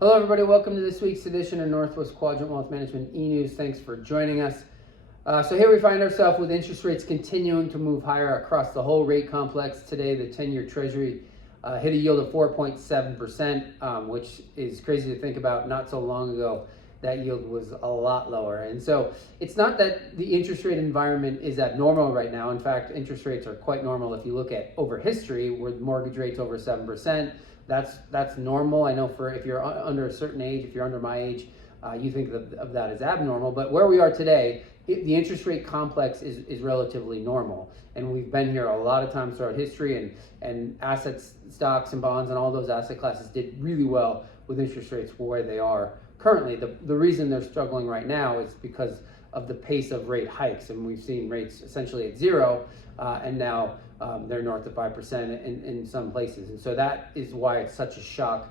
Hello, everybody. Welcome to this week's edition of Northwest Quadrant Wealth Management e-News. Thanks for joining us. So here we find ourselves with interest rates continuing to move higher across the whole rate complex. Today, the 10-year Treasury hit a yield of 4.7%, which is crazy to think about. Not so long ago, that yield was a lot lower. And so it's not that the interest rate environment is abnormal right now. In fact, interest rates are quite normal if you look at over history, with mortgage rates over 7%. That's normal. I know for if you're under a certain age, if you're under my age, you think of that as abnormal. But where we are today, the interest rate complex is relatively normal. And we've been here a lot of times throughout history, and assets, stocks and bonds and all those asset classes did really well with interest rates where they are currently. The reason they're struggling right now is because of the pace of rate hikes. And we've seen rates essentially at zero, and now they're north of 5% in some places. And so that is why it's such a shock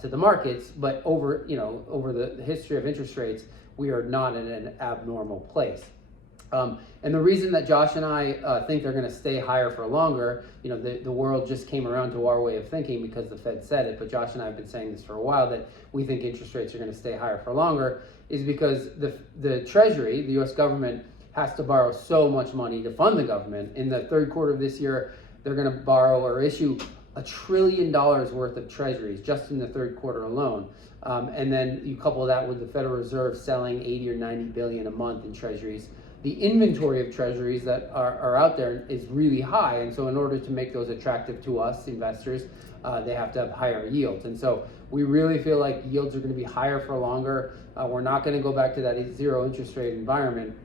to the markets. But over the history of interest rates, we are not in an abnormal place. And the reason that Josh and I think they're going to stay higher for longer, the world just came around to our way of thinking because the Fed said it, but Josh and I have been saying this for a while, that we think interest rates are going to stay higher for longer, is because the Treasury, the U.S. government, has to borrow so much money to fund the government. In the third quarter of this year, they're going to borrow or issue $1 trillion worth of treasuries just in the third quarter alone. And then you couple that with the Federal Reserve selling 80 or 90 billion a month in treasuries. The inventory of treasuries that are out there is really high. And so in order to make those attractive to us investors, they have to have higher yields. And so we really feel like yields are going to be higher for longer. We're not going to go back to that zero interest rate environment.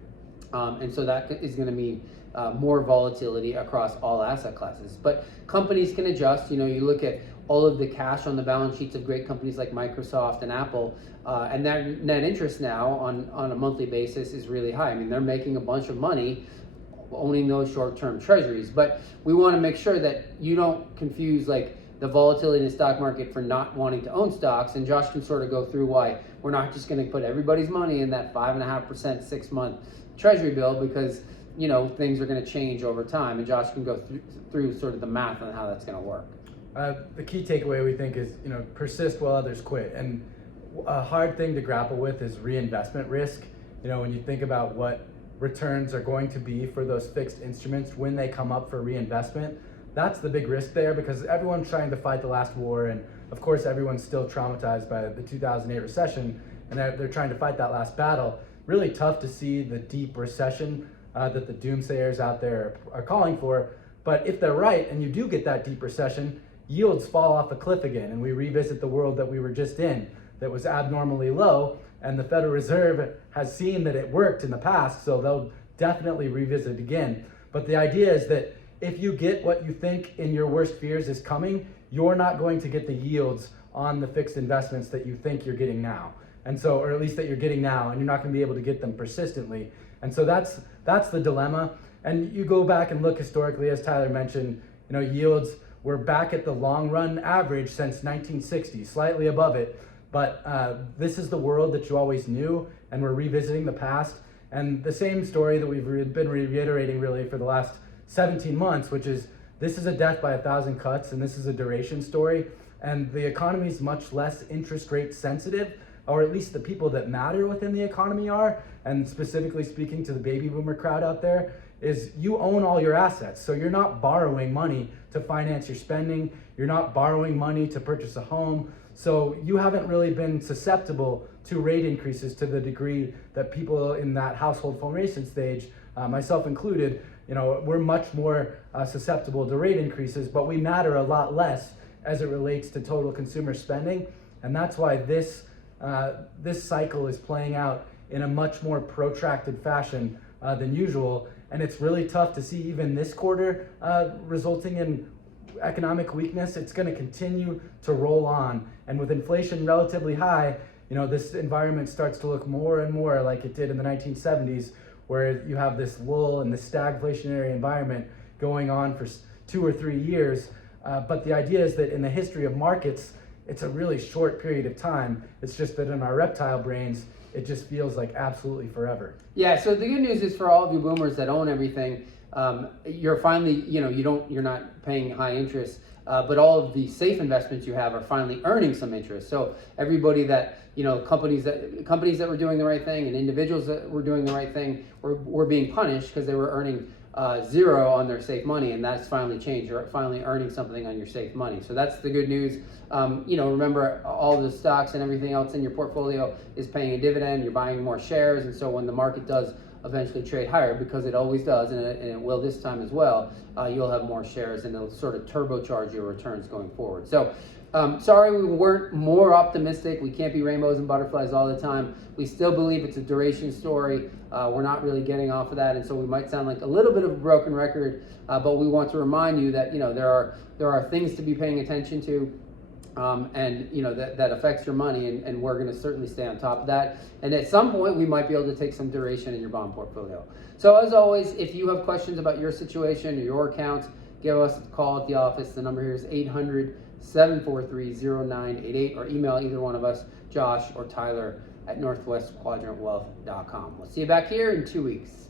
And so that is going to mean more volatility across all asset classes. But companies can adjust. You look at all of the cash on the balance sheets of great companies like Microsoft and Apple, and that net interest now on a monthly basis is really high. I mean, they're making a bunch of money owning those short-term treasuries. But we want to make sure that you don't confuse like the volatility in the stock market for not wanting to own stocks. And Josh can sort of go through why we're not just going to put everybody's money in that 5.5% 6-month treasury bill, because things are going to change over time, and Josh can go through sort of the math on how that's going to work. The key takeaway we think is persist while others quit, and a hard thing to grapple with is reinvestment risk. When you think about what returns are going to be for those fixed instruments when they come up for reinvestment, that's the big risk there, because everyone's trying to fight the last war, and of course everyone's still traumatized by the 2008 recession, and they're trying to fight that last battle. Really tough to see the deep recession that the doomsayers out there are calling for. But if they're right and you do get that deep recession, yields fall off a cliff again, and we revisit the world that we were just in that was abnormally low, and the Federal Reserve has seen that it worked in the past, so they'll definitely revisit it again. But the idea is that if you get what you think in your worst fears is coming, you're not going to get the yields on the fixed investments that you think you're getting now. And so, or at least that you're getting now, and you're not going to be able to get them persistently. And so that's the dilemma. And you go back and look historically, as Tyler mentioned, yields were back at the long run average since 1960, slightly above it. But this is the world that you always knew, and we're revisiting the past. And the same story that we've been reiterating really for the last 17 months, which is this is a death by 1,000 cuts, and this is a duration story. And the economy is much less interest rate sensitive, or at least the people that matter within the economy are, and specifically speaking to the baby boomer crowd out there, is you own all your assets. So you're not borrowing money to finance your spending. You're not borrowing money to purchase a home. So you haven't really been susceptible to rate increases to the degree that people in that household formation stage, myself included, we're much more susceptible to rate increases, but we matter a lot less as it relates to total consumer spending. And that's why this cycle is playing out in a much more protracted fashion than usual. And it's really tough to see even this quarter resulting in economic weakness. It's going to continue to roll on. And with inflation relatively high, this environment starts to look more and more like it did in the 1970s, where you have this lull and this stagflationary environment going on for 2 or 3 years. But the idea is that in the history of markets, it's a really short period of time. It's just that in our reptile brains, it just feels like absolutely forever. Yeah, so the good news is for all of you boomers that own everything, you're finally, you're not paying high interest but all of the safe investments you have are finally earning some interest. So everybody that, companies that were doing the right thing and individuals that were doing the right thing were being punished because they were earning zero on their safe money, and that's finally changed. You're finally earning something on your safe money. So that's the good news. Remember, all the stocks and everything else in your portfolio is paying a dividend. You're buying more shares, and so when the market does eventually trade higher, because it always does, and it will this time as well, you'll have more shares, and it'll sort of turbocharge your returns going forward. So sorry we weren't more optimistic. We can't be rainbows and butterflies all the time. We still believe it's a duration story. We're not really getting off of that, and so we might sound like a little bit of a broken record, but we want to remind you that there are things to be paying attention to, and that affects your money, and we're going to certainly stay on top of that. And at some point, we might be able to take some duration in your bond portfolio. So as always, if you have questions about your situation or your accounts, give us a call at the office. The number here is 800-743-0988, or email either one of us, Josh or Tyler, at northwestquadrantwealth.com. We'll see you back here in 2 weeks.